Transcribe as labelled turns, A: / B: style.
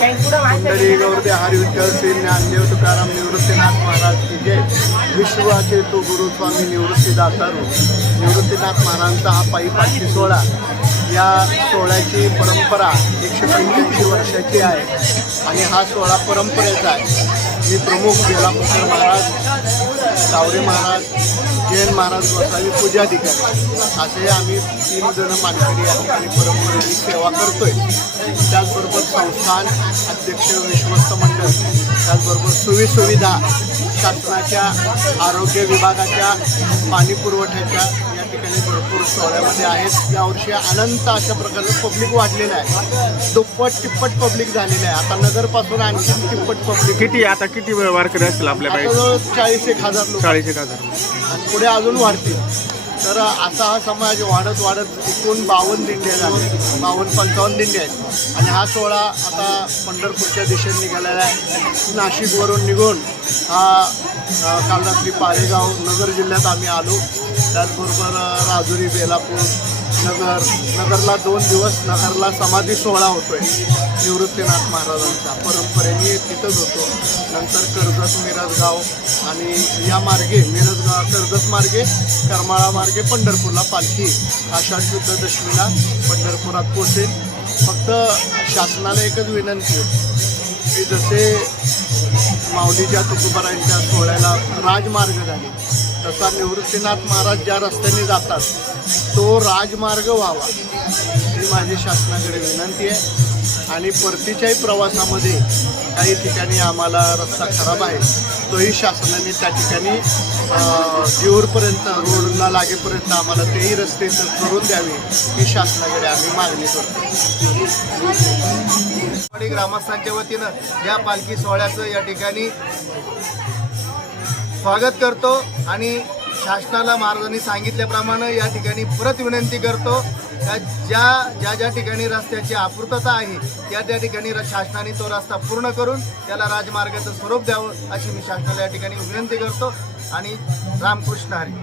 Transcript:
A: मंडळी गौरदे हरी विठ्ठल श्री ज्ञानदेव तुकाराम निवृत्तीनाथ महाराज की जय? विश्वाचे तो गुरुस्वामी निवृत्तीदातारू निवृत्तीनाथ महाराजांचा हा पायी पालखी सोहळा. या सोहळ्याची परंपरा एकशे पंच्याऐंशी वर्षाची आहे आणि हा सोहळा परंपरेचा आहे. मी प्रमुख बेलापूर महाराज सावरे महाराज जैन महाराज गोसावी पूजाधिकारी असे आम्ही तीन जण मानकरी या ठिकाणी परंपरेची सेवा करतोय. त्याचबरोबर संस्थान अध्यक्ष विश्वस्त मंडळ त्याचबरोबर सुविसुविधा शासनाच्या आरोग्य विभागाच्या पाणी पुरवठ्याच्या या ठिकाणी भरपूर सोहळ्यामध्ये आहेत. यावर्षी अनंत अशा प्रकारचं पब्लिक वाढलेलं आहे. दुप्पट तिप्पट पब्लिक झालेलं आहे. आता नगरपासून आणखी तिप्पट पब्लिक
B: किती आता किती वारकरी असतील आपल्या
A: जवळ चाळीस एक हजार लोक.
B: चाळीस एक हजार.
A: आणि पुढे अजून वाढतील. तर असा हा समाज वाढत वाढत एकूण बावन्न दिंडे झाले. बावन्न पंचावन्न दिंडे आहेत. आणि हा सोहळा आता पंढरपूरच्या दिशेने निघालेला आहे. नाशिकवरून निघून हा अ, काल रात्री पारेगाव नगर जिल्ह्यात आम्ही आलो. त्याचबरोबर राजुरी बेलापूर नगर नगरला दोन दिवस नगरला समाधी सोहळा होतोय. निवृत्तीनाथ महाराजांचा परंपरेने तिथंच होतो नंतर कर्जत मिरजगाव आणि या मार्गे मिरजगाव कर्जत मार्गे करमाळा मार्गे पंढरपूरला पालखी आषाढ शुद्ध दशमीला पंढरपुरात पोचेल फक्त शासनाला एकच विनंती आहे. की जसे माऊलीच्या तुकोबारांच्या सोहळ्याला राजमार्ग झाले तसा निवृत्तीनाथ महाराज ज्या रस्त्याने जातात तो राजमार्ग व्हावा. ही माझी शासनाकडे विनंती आहे. आणि परतीच्याही प्रवासामध्ये काही ठिकाणी आम्हाला रस्ता खराब आहे तोही शासनाने त्या ठिकाणी अं, जीवरपर्यंत रोडला लागेपर्यंत आम्हाला तेही रस्ते तर करून द्यावे ही शासनाकडे आम्ही मागणी करतो. ग्रामस्थांच्या वतीनं या पालखी सोहळ्याचं या ठिकाणी स्वागत करतो आणि शासनाला महाराजांनी सांगितल्याप्रमाणे या ठिकाणी परत विनंती करतो का ज्या ज्या ज्या ठिकाणी रस्त्याची आपूर्तता आहे त्या त्या ठिकाणी शासनाने तो रस्ता पूर्ण करून त्याला राजमार्गाचं स्वरूप द्यावं अशी मी शासनाला या ठिकाणी विनंती करतो. आणि रामकृष्ण हरी.